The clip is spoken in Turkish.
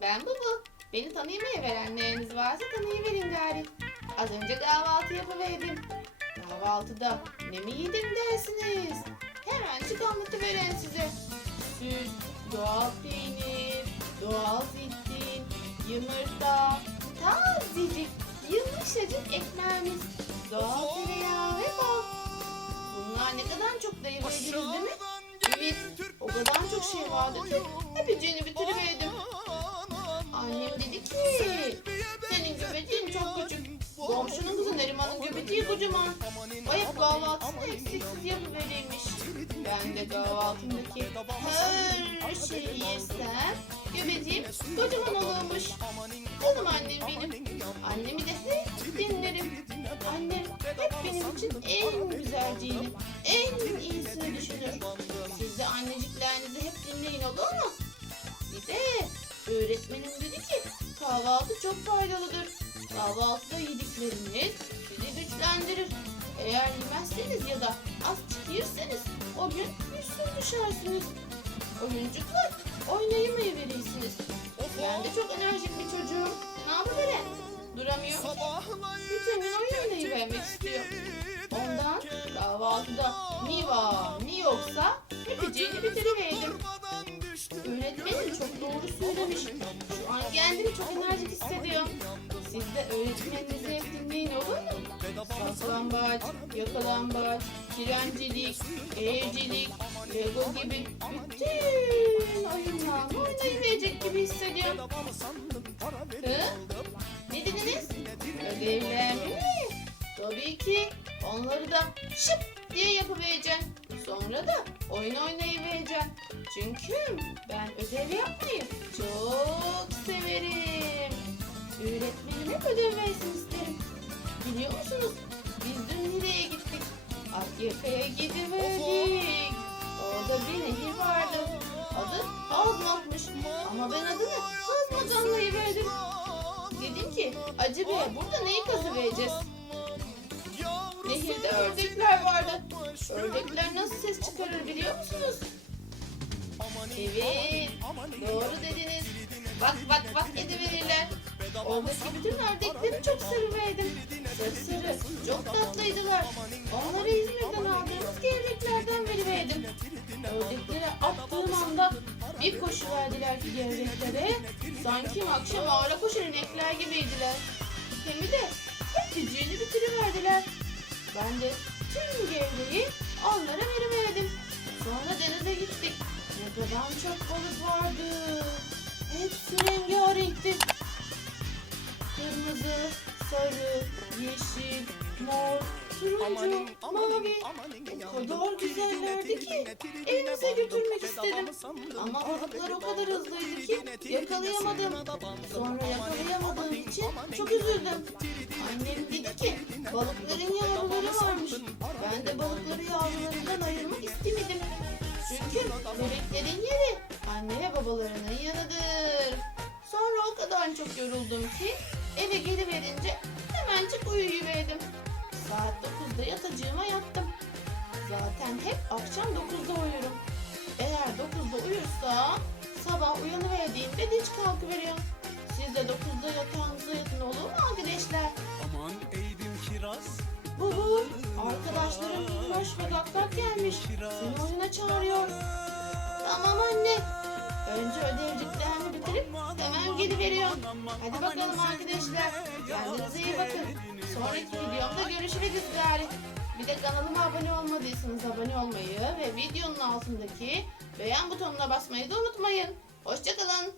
Ben Bubu. Beni tanıyamaya verenleriniz varsa tanıyıverin gari. Az önce kahvaltı yapıverdim. Kahvaltıda ne mi yedim dersiniz? Hemencik anlatıveren size. Süt, doğal peynir, doğal zeytin, yumurta, tazecik, yumuşacık ekmeğimiz, doğal tereyağı ve bal. Bunlar ne kadar çok dayanabiliriz değil mi? Evet, o kadar çok şey vardı ki hepsini bitiriverdim. Annem dedi ki, senin göbeğin çok küçük. Komşunun kızı Neriman'ın göbeği kocaman. O hep kahvaltısını eksiksiz yapıverirmiş. Ben de kahvaltımdaki her şeyi yersem göbeğim kocaman olurmuş. Canım annem benim. Annemi de hep dinlerim. Annem hep benim için en güzelciğini, en iyisini düşünür. Siz de anneciklerinizi hep dinleyin, olur mu? Bir de öğretmenim dedi ki kahvaltı çok faydalıdır. Kahvaltıda yedikleriniz sizi güçlendirir. Eğer yemezseniz ya da azıcık yerseniz o gün güçsüz düşersiniz. Oyuncuklar oynayımayıverirsiniz. Ben de çok enerjik bir çocuğum. Ne yapıverem? Duramıyorum ki. Bütün gün oyun oynayıvermek istiyor. Ondan kahvaltıda ni var ni yoksa hepsini bitiriverdim. Öğretmenim çok doğru söylemiş. Şu an kendimi çok enerjik hissediyorum. Siz de öğretmeninizi hep dinleyin, olur mu? Saklambaç, yakalambaç, trencilik, evcilik, Lego gibi bütün oyunlarla oynayıverecek gibi hissediyorum. Hı? Ne dediniz? Ödevler mi? Tabii ki. Onları da şıp diye yapıvereceğim. Sonra da oyun oynayıvereceğim. Çünkü ben ödev yapmayı çok severim. Öğretmenim hep ödev versin isterim. Biliyor musunuz? Biz dün nereye gittik? Akyaka'ya gidiverdik. Orada bir nehir vardı. Adı Hazmat'mış. Ama ben adını Hazmat anlayıverdim. Dedim ki acaba burada neyi kazıvereceğiz? Nehirde ördekler vardı. Ördekler nasıl ses çıkarır biliyor musunuz? Evet, doğru dediniz. Bak bak bak ediverirler. Oradaki bütün ördekleri çok seviverdim. Sarı çok tatlıydılar. Onları İzmir'den aldığımız gevreklerden veriverdim. Ördeklere attığım anda bir koşu verdiler ki gevreklere. Sanki akşam ağla koşan inekler gibiydiler. Hem de hep gücünü bitiriverdiler. Ben de tüm gevreği onlara veriverdim. Sonra denize gittik. Ne kadar çok balık vardı. Hepsi rengarenkti. Kırmızı, sarı, yeşil, mor, turuncu, mavi. O kadar güzellerdi ki evimize götürmek istedim. Ama balıklar o kadar hızlıydı ki yakalayamadım. Sonra yakalayamadığım için çok üzüldüm. Annem dedi ki balıkların yavruları varmış. Ben de balıkları yavrularından ayırmak istemedim. Çünkü bebeklerin yeri anne ve babalarının yanıdır. Sonra o kadar çok yoruldum ki eve geliverince hemencik uyuyuverdim. Saat 9'da yatacağıma yattım. Zaten hep akşam 9'da uyurum. Eğer 9'da uyursam sabah uyanıverdiğimde dinç kalkıveriyorum. Siz de 9'da yatağınıza yatın, olur mu arkadaşlar? Aman eğdim kiraz. Bubu, arkadaşlarım Minnoş ve Gakkak gelmiş. Seni oyuna çağırıyor. Tamam anne. Önce ödevciklerini bitirip hemen geliveriyorum. Hadi bakalım arkadaşlar. Kendinize iyi bakın. Sonraki videomda görüşürüz gari. Bir de kanalıma abone olmadıysanız abone olmayı ve videonun altındaki beğen butonuna basmayı da unutmayın. Hoşça kalın.